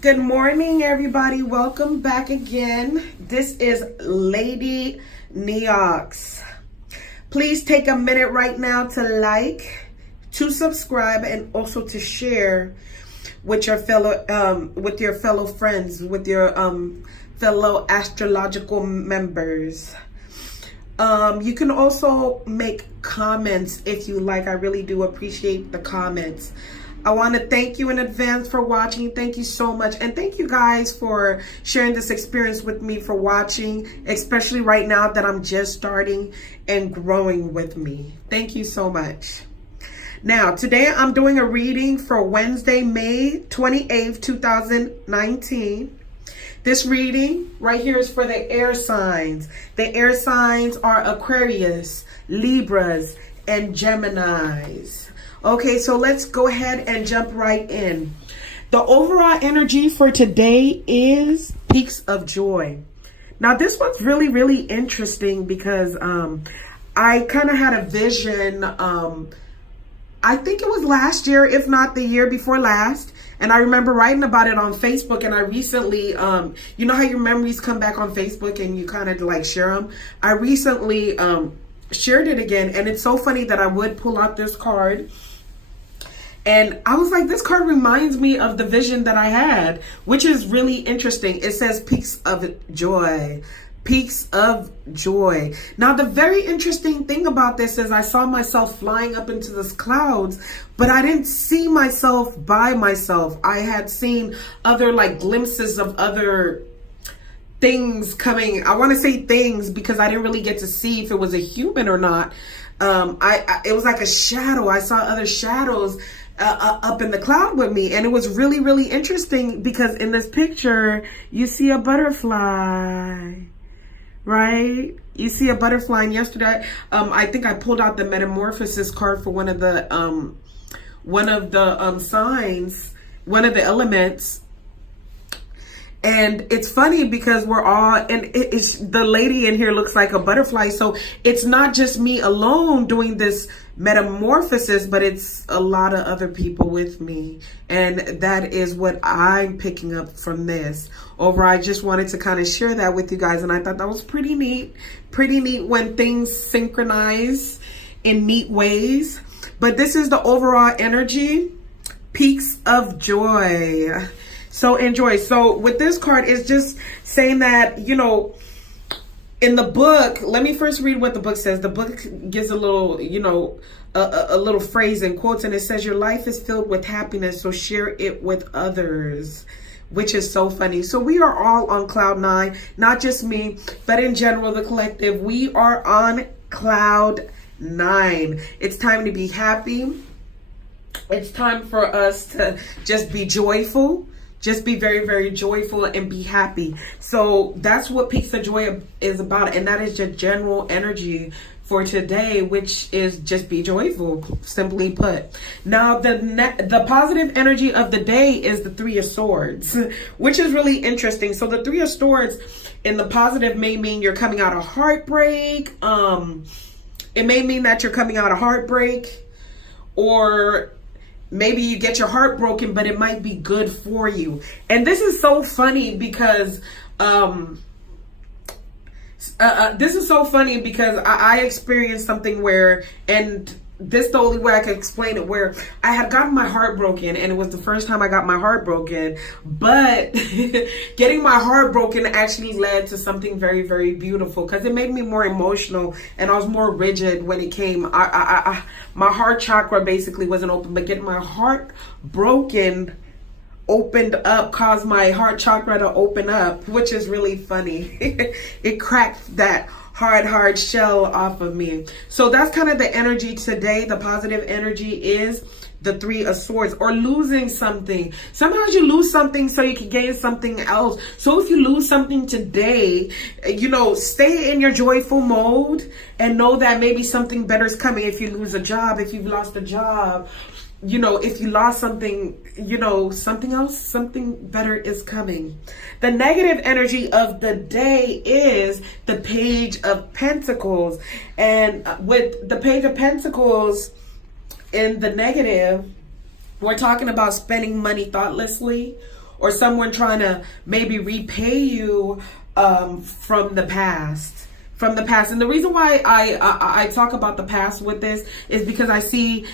Good morning, everybody. Welcome back again. This is Lady Neox. Please take a minute right now to like, to subscribe, and also to share with your fellow friends, with your fellow astrological members. You can also make comments if you like. I really do appreciate the comments. I want to thank you in advance for watching. Thank you so much. And thank you guys for sharing this experience with me, for watching, especially right now that I'm just starting and growing with me. Thank you so much. Now, today I'm doing a reading for Wednesday, May 28th, 2019. This reading right here is for the air signs. The air signs are Aquarius, Libras, and Geminis. Okay, so let's go ahead and jump right in. The overall energy for today is Peaks of Joy. Now, this one's really, really interesting because I kind of had a vision. I think it was last year, if not the year before last. And I remember writing about it on Facebook. And I recently, you know how your memories come back on Facebook and you kind of like share them? I recently shared it again. And it's so funny that I would pull out this card. And I was like, this card reminds me of the vision that I had, which is really interesting. It says Peaks of Joy. Peaks of Joy. Now, the very interesting thing about this is I saw myself flying up into the clouds, but I didn't see myself by myself. I had seen other like glimpses of other things coming. I want to say things because I didn't really get to see if it was a human or not. It was like a shadow. I saw other shadows up in the cloud with me, and it was really, really interesting because in this picture you see a butterfly, right? You see a butterfly. And yesterday I think I pulled out the Metamorphosis card for one of the signs, one of the elements. And it's funny because we're all, and it's the lady in here looks like a butterfly. So it's not just me alone doing this metamorphosis, but it's a lot of other people with me. And that is what I'm picking up from this. I just wanted to kind of share that with you guys. And I thought that was pretty neat when things synchronize in neat ways. But this is the overall energy, Peaks of Joy. So enjoy. So with this card, it's just saying that, you know, in the book, let me first read what the book says. The book gives a little, you know, a little phrase in quotes, and it says, your life is filled with happiness, so share it with others, which is so funny. So we are all on cloud nine, not just me, but in general, the collective, we are on cloud nine. It's time to be happy. It's time for us to just be joyful. Just be very, very joyful and be happy. So that's what Peaks of Joy is about. And that is your general energy for today, which is just be joyful, simply put. Now, the positive energy of the day is the Three of Swords, which is really interesting. So the Three of Swords in the positive may mean you're coming out of heartbreak. It may mean that you're coming out of heartbreak, or maybe you get your heart broken, but it might be good for you. And this is so funny because I experienced something where, and this is the only way I can explain it, where I had gotten my heart broken, and it was the first time I got my heart broken, but getting my heart broken actually led to something very, very beautiful because it made me more emotional, and I was more rigid when it came. My heart chakra basically wasn't open, but getting my heart broken opened up, caused my heart chakra to open up, which is really funny. It cracked that hard shell off of me. So that's kind of the energy today. The positive energy is the Three of Swords, or losing something. Sometimes you lose something so you can gain something else. So if you lose something today, you know, stay in your joyful mode and know that maybe something better is coming. If you lose a job, if you've lost a job, you know, if you lost something, you know, something else, something better is coming. The negative energy of the day is the Page of Pentacles. And with the Page of Pentacles in the negative, we're talking about spending money thoughtlessly, or someone trying to maybe repay you from the past. From the past. And the reason why I talk about the past with this is because I see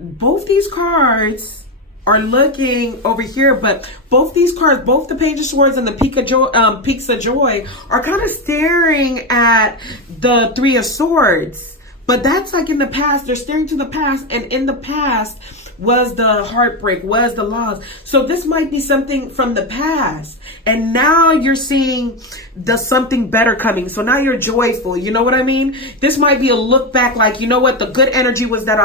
both these cards are looking over here, but both these cards, both the Page of Swords and the Peaks of Joy, are kind of staring at the Three of Swords. But that's like in the past. They're staring to the past, and in the past was the heartbreak, was the loss. So this might be something from the past, and now you're seeing the something better coming. So now you're joyful. You know what I mean? This might be a look back, like, you know what, the good energy was that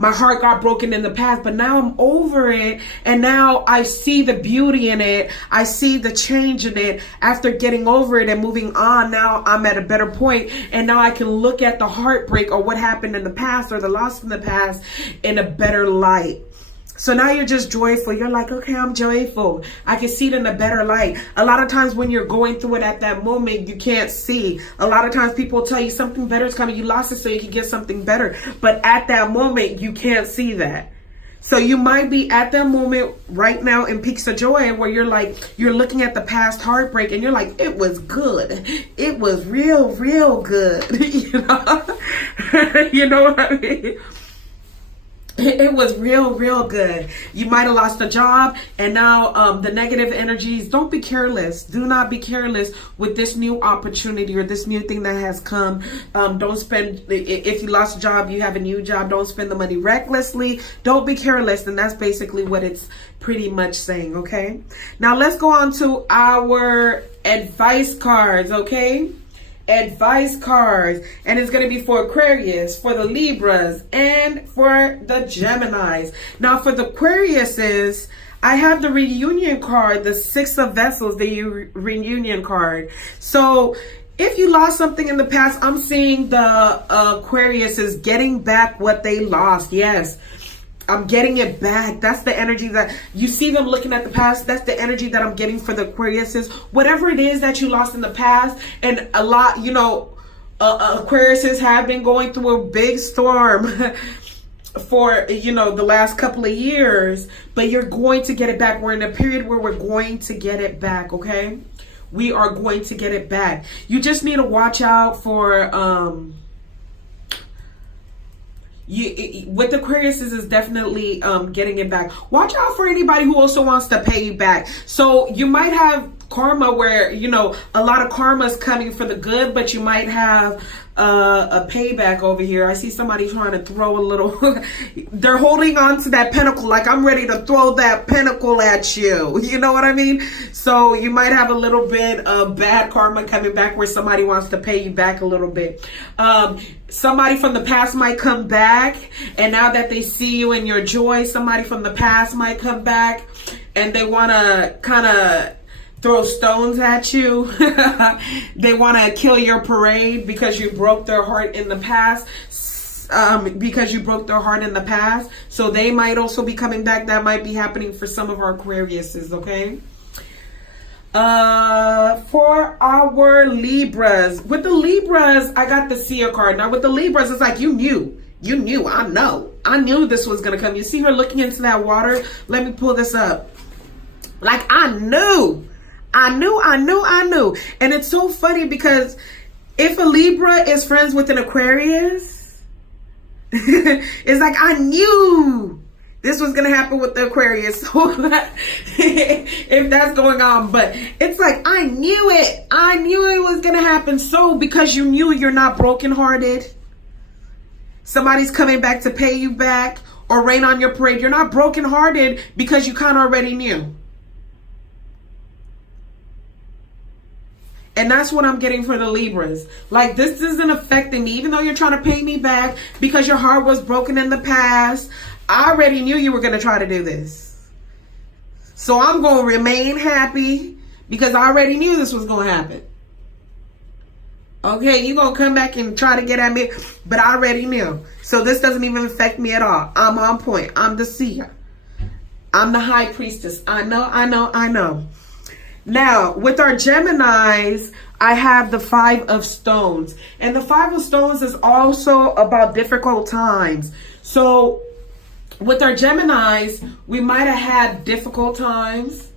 my heart got broken in the past, but now I'm over it, and now I see the beauty in it. I see the change in it after getting over it and moving on. Now I'm at a better point, and now I can look at the heartbreak or what happened in the past or the loss from the past in a better light. So now you're just joyful. You're like, okay, I'm joyful. I can see it in a better light. A lot of times when you're going through it at that moment, you can't see. A lot of times people tell you something better is coming. You lost it so you can get something better. But at that moment, you can't see that. So you might be at that moment right now in Peaks of Joy where you're like, you're looking at the past heartbreak and you're like, it was good. It was real, real good. You know? You know what I mean? It was real, real good. You might have lost a job, and now the negative energies. Don't be careless. Do not be careless with this new opportunity or this new thing that has come. Don't spend, if you lost a job, you have a new job. Don't spend the money recklessly. Don't be careless. And that's basically what it's pretty much saying, okay? Now let's go on to our advice cards, okay? Advice cards, and it's going to be for Aquarius, for the Libras, and for the Geminis. Now for the Aquariuses, I have the reunion card, the Six of Vessels, the reunion card. So if you lost something in the past, I'm seeing the Aquariuses getting back what they lost. Yes, I'm getting it back. That's the energy that you see them looking at the past. That's the energy that I'm getting for the Aquariuses. Whatever it is that you lost in the past, and a lot, you know, Aquariuses have been going through a big storm for, you know, the last couple of years, but you're going to get it back. We're in a period where we're going to get it back, okay? We are going to get it back. You just need to watch out for, with the Aquariuses is definitely getting it back. Watch out for anybody who also wants to pay you back. So you might have karma where, you know, a lot of karma is coming for the good, but you might have a payback over here. I see somebody trying to throw a little they're holding on to that pentacle like, I'm ready to throw that pentacle at you. You know what I mean? So you might have a little bit of bad karma coming back where somebody wants to pay you back a little bit. Somebody from the past might come back, and now that they see you in your joy, somebody from the past might come back and they want to kind of throw stones at you. They want to kill your parade because you broke their heart in the past. Because you broke their heart in the past. So they might also be coming back. That might be happening for some of our Aquariuses, okay? For our Libras. With the Libras, I got the Seer card. Now with the Libras, it's like you knew, I knew this was going to come. You see her looking into that water? Let me pull this up. Like, I knew. And it's so funny because if a Libra is friends with an Aquarius, it's like, I knew this was going to happen with the Aquarius. So if that's going on, but it's like, I knew it. I knew it was going to happen. So because you knew, you're not brokenhearted. Somebody's coming back to pay you back or rain on your parade. You're not brokenhearted because you kind of already knew. And that's what I'm getting for the Libras. Like, this isn't affecting me, even though you're trying to pay me back because your heart was broken in the past. I already knew you were going to try to do this. So I'm going to remain happy because I already knew this was going to happen. Okay, you're going to come back and try to get at me, but I already knew. So this doesn't even affect me at all. I'm on point. I'm the seer. I'm the high priestess. I know. Now, with our Geminis, I have the Five of Stones. And the Five of Stones is also about difficult times. So, with our Geminis, we might have had difficult times.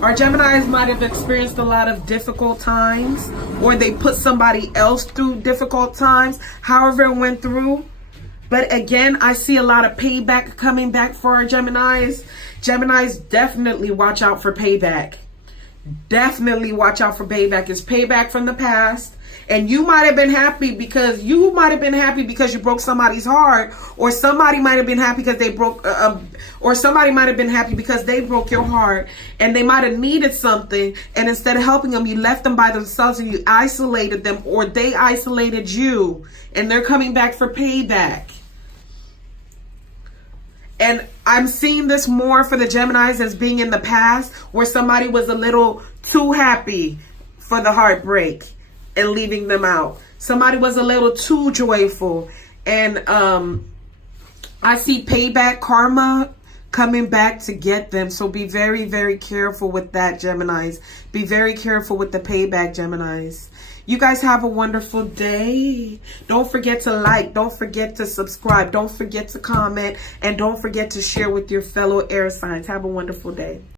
Our Geminis might have experienced a lot of difficult times, or they put somebody else through difficult times, however it went through. But again, I see a lot of payback coming back for our Geminis. Geminis, definitely watch out for payback. Definitely watch out for payback. It's payback from the past. And you might have been happy because you broke somebody's heart, or somebody might have been happy because they broke, or somebody might have been happy because they broke your heart, and they might have needed something, and instead of helping them, you left them by themselves and you isolated them, or they isolated you, and they're coming back for payback. And I'm seeing this more for the Geminis as being in the past, where somebody was a little too happy for the heartbreak and leaving them out. Somebody was a little too joyful. And I see payback karma coming back to get them. So be very, very careful with that, Geminis. Be very careful with the payback, Geminis. You guys have a wonderful day. Don't forget to like. Don't forget to subscribe. Don't forget to comment. And don't forget to share with your fellow air signs. Have a wonderful day.